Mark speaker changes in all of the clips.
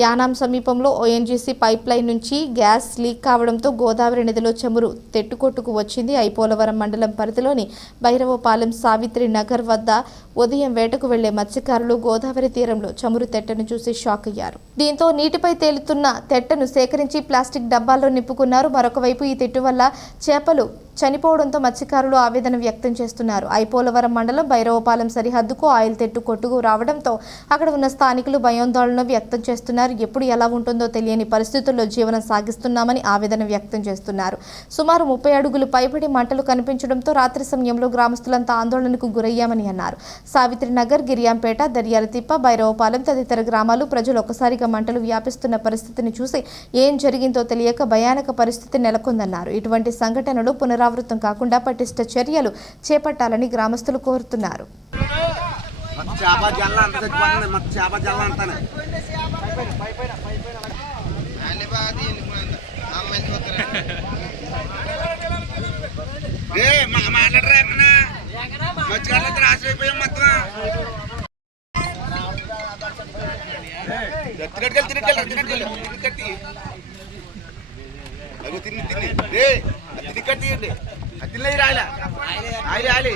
Speaker 1: యానాం సమీపంలో ONGC pipeline నుంచి gas leak కావడంతో గోదావరి నదిలో చమురు తెట్టుకొట్టుకు వచ్చింది. ఐపోలవరం మండలం పరిధిలోని భైరవపాలెం సావిత్రి నగర్ వద్ద ఉదయం వేటకు వెళ్ళే మత్స్యకారులు గోదావరి తీరంలో చమురు తెట్టను చూసి షాక్ అయ్యారు. దీంతో నీటిపై తేలుతున్న తెట్టను సేకరించి ప్లాస్టిక్ డబ్బాల్లో నింపుకున్నారు. మరొకవైపు ఈ తెట్టు వల్ల చేపలు చనిపోవడంతో మత్స్యకారులు ఆవేదన వ్యక్తం చేస్తున్నారు. ఐపోలవరం మండలం భైరవపాలెం సరిహద్దుకు ఆయిల్ తెట్టు కొట్టుకు రావడంతో అక్కడ ఉన్న స్థానికులు భయాందోళన వ్యక్తం చేస్తున్నారు. ఎప్పుడు ఎలా ఉంటుందో తెలియని పరిస్థితుల్లో జీవనం సాగిస్తున్నామని ఆవేదన వ్యక్తం చేస్తున్నారు. సుమారు ముప్పై అడుగులు పైబడి మంటలు కనిపించడంతో రాత్రి సమయంలో గ్రామస్తులంతా ఆందోళనకు గురయ్యామని అన్నారు. సావిత్రి నగర్ గిరియాంపేట దర్యాలతిప్ప భైరవపాలెం తదితర గ్రామాలు ప్రజలు ఒక్కసారిగా మంటలు వ్యాపిస్తున్న పరిస్థితిని చూసి ఏం జరిగిందో తెలియక భయానక పరిస్థితి నెలకొందన్నారు. ఇటువంటి సంఘటనలు పునరావృతం కాకుండా పటిష్ట చర్యలు చేపట్టాలని గ్రామస్తులు కోరుతున్నారు.
Speaker 2: మాట్లాడరా ఎక్కడ మధ్యకాలంతో రాసిపోయాం మొత్తం తిరగట్టుకెళ్ళి తిరగట్టుకెళ్ళి. తిరగట్టుకెళ్ళి. తిరగట్టి అగో తిని తిని. రే తిని కట్టియండి అది తినలేదు రాయలే. ఆయిలే ఆయిలే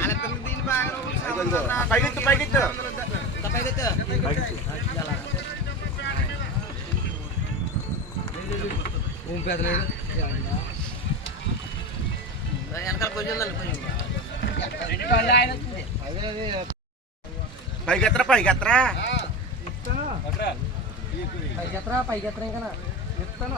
Speaker 2: పైకెత్తు పైకెత్తు పైకెత్తరా పైకెత్తరా?
Speaker 3: పైకెత్తరా పైకెత్తరా ఇంకా చెప్తాను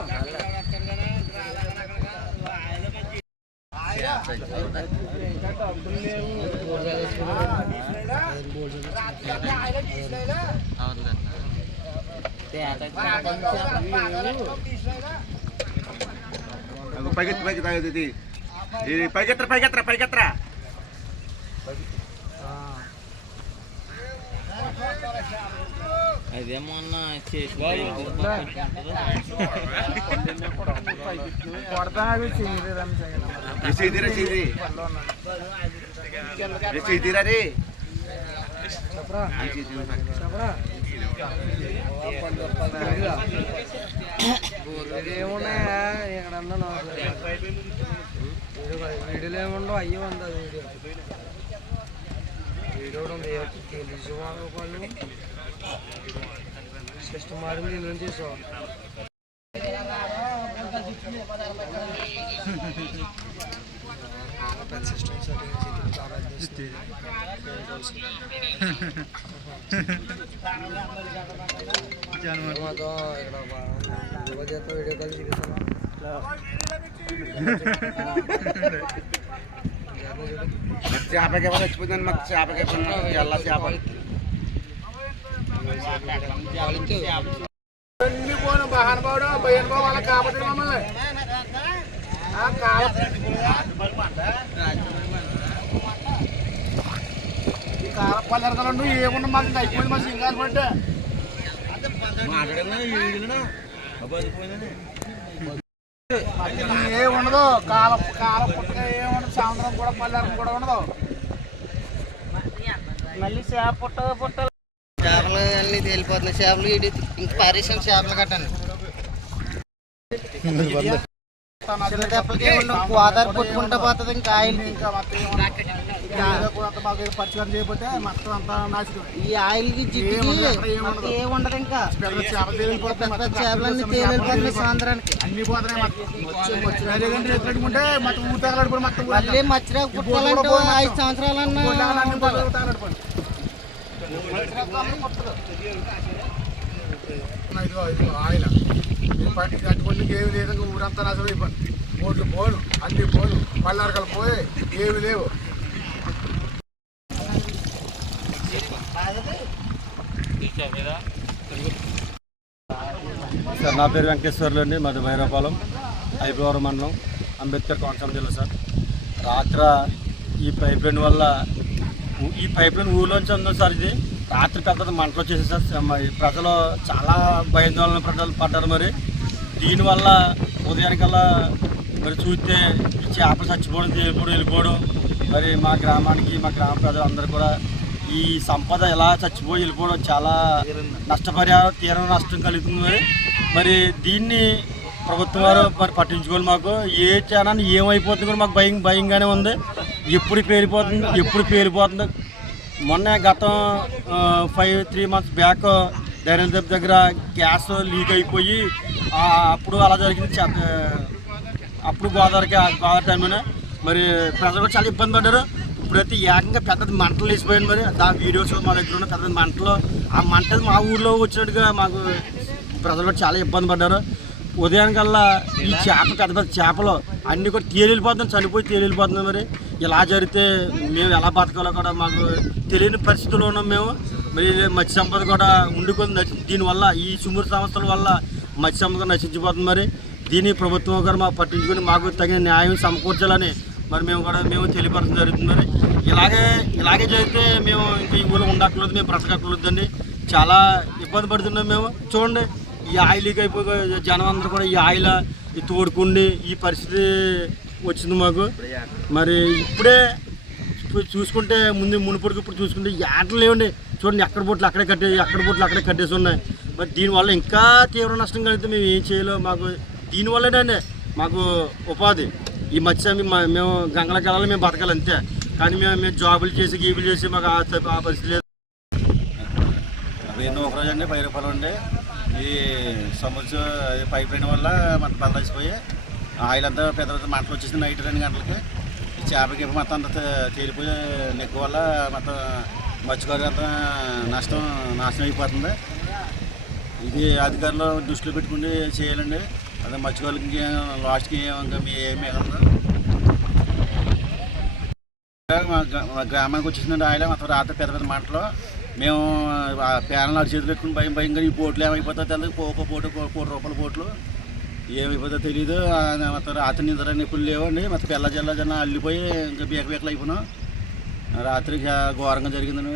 Speaker 2: అగో పైకెత్తు పైకెత్తు ఇది ఇది పైకెత్తరా పైకెత్తరా పైకెత్తరా?
Speaker 4: అదే మొన్న చేసి
Speaker 2: చేతిరా రే
Speaker 3: ఏమున్నాయా ఎక్కడన్నా వీడియోలు ఏముండవు అయ్యి ఉంది వీడియో వీడియో ఉంది తెలిసి వాళ్ళు సిస్టమ్ మారింది ఇల్లు చేసావు సిస్టమ్ మాతో ఇక్కడ చేత వీడియో కాల్ చూపిస్తాను
Speaker 2: చేపకి ఎవరు వచ్చిపోయిందని మాకు చేపకి ఎల్ల చేప
Speaker 3: అన్ని పోను మహానుభావుడు భయనుభావు వాళ్ళకి కాబట్టి మమ్మల్ని ఆ కాల ఈ కాల పల్లెరకలు ఏమున్నా మాకు అయిపోయింది మా సింగారు పడ్డా ఏ ఉండదు కాల కాల పుట్టక ఏముండదు సాయంత్రం కూడా పల్లెరం కూడా ఉండదు మళ్ళీ చేప పుట్ట పుట్ట
Speaker 4: చేపలు అన్ని తేలిపోతున్నాయి. చేపలు ఇటు ఇంక పారేసిన చేపలు కట్టండి చిన్న దెబ్బలకి గోదావరి కొట్టుకుంటా పోతుంది ఇంకా ఆయిల్.
Speaker 3: పరిచయం చేయకపోతే మొత్తం అంతా నాశనం.
Speaker 4: ఈ ఆయిల్కి జిడ్డుకి
Speaker 3: ఏముండదు,
Speaker 4: ఇంకా. చేపలన్నీ
Speaker 3: చేపలు
Speaker 4: సాయంత్రానికి.
Speaker 3: అన్ని పోతున్నాయి
Speaker 4: మళ్ళీ మచ్చిరా కుట్టాలంటే ఓ ఐదు సంవత్సరాలన్నా
Speaker 3: ఇదిగో ఇదిగో కట్టుకొని ఏమి లేదు ఊరంతా నాశనం బోర్డు పోను అన్ని పోను పల్లారకలు పోయి ఏమి లేవు
Speaker 5: సార్ నా పేరు వెంకటేశ్వర్లు అండి. మాది భైరవపాలెం ఐపీవరం మండలం అంబేద్కర్ కోనసీమ జిల్లా సార్. రాత్ర ఈ పైప్ లైన్ వల్ల ఈ పైప్ లైన్ ఊర్లోంచి ఉందో సార్ ఇది? రాత్రి పెద్ద మంటలు వచ్చేసి సార్. ప్రజలు చాలా భయాందోళన ప్రజలు పడ్డారు మరి. దీనివల్ల ఉదయానికల్లా మరి చూస్తే చేపలు చచ్చిపోవడం తేలిపోవడం వెళ్ళిపోవడం. మరి మా గ్రామానికి మా గ్రామ ప్రజలందరూ కూడా ఈ సంపద ఎలా చచ్చిపోయి వెళ్ళిపోవడం చాలా నష్టపరిహారం తీవ్ర నష్టం కలుగుతుంది మరి. మరి దీన్ని ప్రభుత్వం వారు మరి పట్టించుకోవాలి మాకు. ఏ క్షణాన్ని ఏమైపోతుంది కూడా మాకు భయం భయంగానే ఉంది. ఎప్పుడు పేలిపోతుంది ఎప్పుడు పేలిపోతుంది. మొన్న గతం ఫైవ్ త్రీ మంత్స్ బ్యాక్ డైరెల్ దెబ్బ దగ్గర గ్యాస్ లీక్ అయిపోయి అప్పుడు అలా జరిగింది. అప్పుడు గోదావరికి ఆ గోదావరి టైంలోనే మరి ప్రజలు కూడా చాలా ఇబ్బంది పడ్డారు. ఇప్పుడైతే ఏకంగా పెద్దది మంటలు వేసిపోయింది మరి. ఆ వీడియోస్ మా దగ్గర ఉన్న పెద్ద మంటలు. ఆ మంట మా ఊర్లో వచ్చినట్టుగా మాకు ప్రజలు కూడా చాలా ఇబ్బంది పడ్డారు. ఉదయానికల్లా ఈ చేప పెద్ద పెద్ద చేపలు అన్నీ కూడా తేలిపోతున్నాయి చనిపోయి తేలిపోతుంది మరి. ఇలా జరిగితే మేము ఎలా బతకాలో కూడా మాకు తెలియని పరిస్థితుల్లో ఉన్నాం మేము మరి మత్స్య సంపద కూడా ఉండుకొని దీనివల్ల ఈ సుమూరు సంస్థల వల్ల మత్స్య సంపద నశించిపోతుంది మరి. దీన్ని ప్రభుత్వం గారు మాకు పట్టించుకొని మాకు తగిన న్యాయం సమకూర్చాలని మరి మేము కూడా మేము తెలియపరచడం జరుగుతుంది మరి. ఇలాగే ఇలాగే జరిగితే మేము ఇంకా ఈ ఊళ్ళో ఉండక్కర్లేదు మేము బ్రతకక్కర్లేదండి చాలా ఇబ్బంది పడుతున్నాం మేము. చూడండి ఈ ఆయిల్ లీక్ అయిపోయి జనం అందరూ కూడా ఈ ఆయిల్ ఈ తోడుకుండి ఈ పరిస్థితి వచ్చింది మాకు. మరి ఇప్పుడే ఇప్పుడు చూసుకుంటే ముందు మునుపటికి ఇప్పుడు చూసుకుంటే యాటలు లేవండి చూడండి ఎక్కడ బొట్లు అక్కడే కట్టే ఎక్కడ బొట్లు అక్కడే కట్టేసి ఉన్నాయి. మరి దీనివల్ల ఇంకా తీవ్ర నష్టం కలిగితే మేము ఏం చేయలేము మాకు దీనివల్లనే మాకు ఉపాధి. ఈ మధ్య మేము గంగల గంగలకి మేము బతకాలి అంతే. కానీ మేము మేము జాబులు చేసి గీబులు చేసి మాకు ఆ- పరిస్థితి లేదు. ఎన్నో ఒకరోజు అండి పై రూపాయలు ఉండే ఈ సముద్ర పైప్ లైన్ వల్ల మనకు బదలాసిపోయి ఆయిల్ అంతా పెద్ద పెద్ద మంటలు వచ్చేసింది నైట్ రెండు గంటలకి. ఈ చేపకి మొత్తం అంతా తేలిపోయి నెక్కు వల్ల మొత్తం మత్స్యకారు అంతా నష్టం నాశనం అయిపోతుంది. ఇది అధికారులు దృష్టిలో పెట్టుకుని చేయాలండి. అదే మత్స్యకారులకి లాస్ట్కి ఇంకా మీ ఏమి మా గ్రామానికి వచ్చేసిందండి ఆయన మొత్తం రాత్రి పెద్ద పెద్ద మంటలు. మేము ఆ ప్యానల్ అటు పెట్టుకుని భయం భయంగా ఈ బోట్లు ఏమైపోతుందో తెలియదు ఒక్కో బోటు కోటి రూపాయల బోట్లు. ఏమైపోతుందో తెలియదు మొత్తం రాత్రి నిద్ర నిప్పులు లేవండి. మొత్తం పిల్ల జల్ల జన అల్లిపోయి ఇంకా బీక బీకలు అయిపోయినాం. రాత్రి ఘోరంగా జరిగిందని